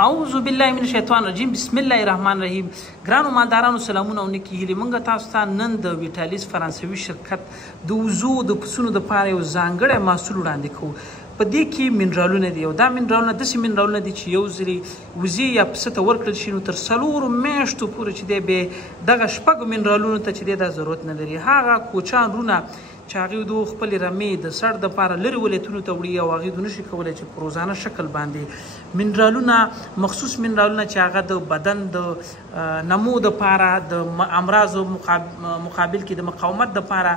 اعوذ بالله من الشیطان الرجیم بسم الله الرحمن الرحیم. ګرانو مالدارانو سلامونه او نیکې هیلې. موږ تاسو ته نن د ویټالیس فرانسوي شرکت د وزو د پسونو دپاره یو ځانګړی محصول وړاندې کوو. په دې کې منرالونه دي او دا منرالونه داسې منرالونه دي چې یو ځلې وزې یا پسه ته ورکړل شي نو تر 4 میاشتو پورې چې دی بیا دغه شپږ منرالونو ته چې دی دا ضرورت نه لري. هغه کوچان رونه چې هغوی د خپلې رمې د سر دپاره لرې ولایتونو ته وړي او هغوی نشي کولی چې په روزانه شکل باندې منرالونه مخصوص منرالونه چې هغه د بدن د نمو دپاره د امراضو مقابل کې د مقاومت دپاره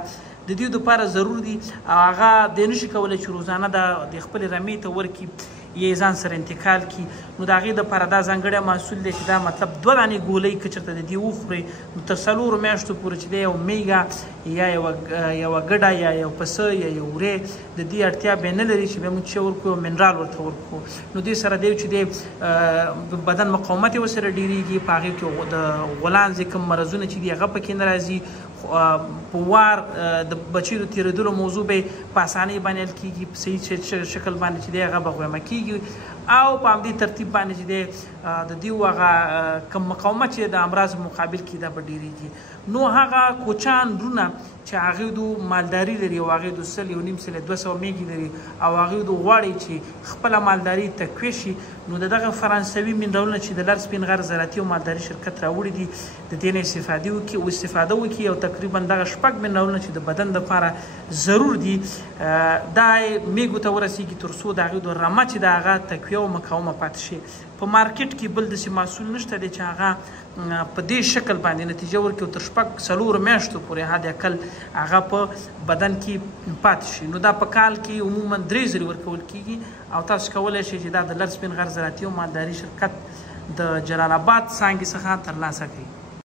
د دې دپاره ضرور دي او هغه دی نشي کولی چې روزانه د خپلې رمې ته ورکړي یا ځان سره انتقال کی. نو د هغې دپاره دا ځانګړی محصول دی چې دا مطلب 2 دانې ګولۍ که چېرته د دې وخورئ نو تر 4 میاشتو پورې چې دی یو میږه یا یوه ګډه یا یو پسه یا یو وری د دې اړتیا بیا نه لري چې بیا موږ څه ورکړو منرال ورته ورکړو. نو دې سره دی چې دی بدن مقاومت یې ورسره ډېرېږي. په هغې کې د غولانځې کوم مرضونه چې دي هغه پکې نه راځي. په وار د بچیو د تېرېدلو موضوع به په اسانۍ باندې حل کېږي. په صحیح شکل باندې چې دی هغه به غویمه کېږي او په همدې ترتیب باندې چې دی د دې هغه کم مقاومت چې د امراض مقابل کې دا به ډېرېږي. نو هغه کوچان رونه چې هغوی د مالداري لري او هغوی د 100 میږي لري او هغوی د غواړي چې خپله مالداري تقویه شي نو د دغه فرانسوي منرالونه چې د لر سپین غر زراعتي او مالداري شرکت راوړي دي د دې نه استفاده وکړي او تقریبا دغه شپږ منرالونه چې د بدن دپاره ضرور دي دا میږو ته ورسېږي تر څو د هغوی د رمه چې د هغه تقویه او مقاومه پاتې شي. په مارکیټ کې بل داسې محصول نشته دی چې هغه په دې شکل باندې نتیجه ورکړي او تر 4 میاشتو پورې حد اقل هغه په بدن کې پاتې شي. نو دا په کال کې عموما 3 ځلې ورکول کېږي او تاسو کولی شئ چې دا د لر سپین غر زراعتي او مالداري شرکت د جلال آباد څانګې څخه ترلاسه کړئ.